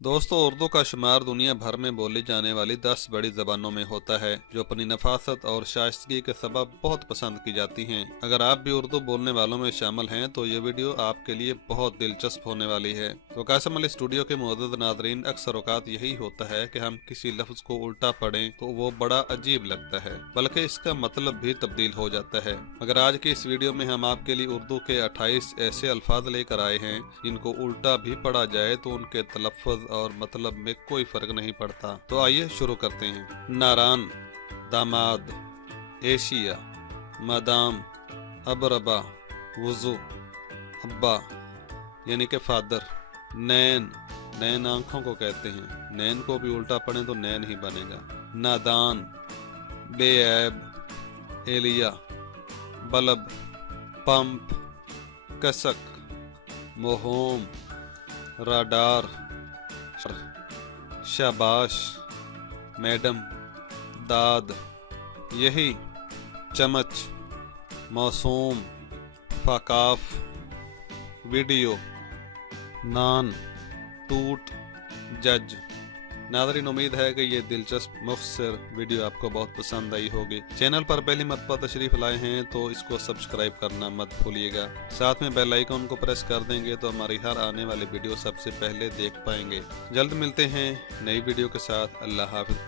दोस्तों, उर्दू का शुमार दुनिया भर में बोली जाने वाली 10 बड़ी ज़बानों में होता है, जो अपनी नफासत और शाइस्तगी के सबब बहुत पसंद की जाती हैं। अगर आप भी उर्दू बोलने वालों में शामिल हैं तो ये वीडियो आपके लिए बहुत दिलचस्प होने वाली है। तो कासिम अली स्टूडियो के मुअज़्ज़ज़ नाज़रीन, अक्सर औक़ात यही होता है कि हम किसी लफ्ज़ को उल्टा पढ़ें तो वो बड़ा अजीब लगता है, बल्कि इसका मतलब भी तब्दील हो जाता है। मगर आज की इस वीडियो में हम आपके लिए उर्दू के 28 ऐसे अल्फाज लेकर आए हैं जिनको उल्टा भी पढ़ा जाए तो उनके तलफ़्फ़ुज़ और मतलब में कोई फर्क नहीं पड़ता। तो आइए शुरू करते हैं। नारान, दामाद, एशिया, मदाम, अबरबा, वुज़ू, अब्बा यानी कि फादर, नैन, नैन आंखों को कहते हैं, नैन को भी उल्टा पढ़ें तो नैन ही बनेगा। नादान, बेऐब, एलिया, बलब, पंप, कसक, मोहोम, राडार, शाबाश, मैडम, दाद, यही, चमच, मौसूम, फाकाफ, वीडियो, नान, टूट, जज। नाज़रीन, उम्मीद है कि ये दिलचस्प मुख्तसर वीडियो आपको बहुत पसंद आई होगी। चैनल पर पहली मरतबा तशरीफ लाए हैं तो इसको सब्सक्राइब करना मत भूलिएगा। साथ में बेल आइकन को प्रेस कर देंगे तो हमारी हर आने वाली वीडियो सबसे पहले देख पाएंगे। जल्द मिलते हैं नई वीडियो के साथ। अल्लाह हाफ़िज़।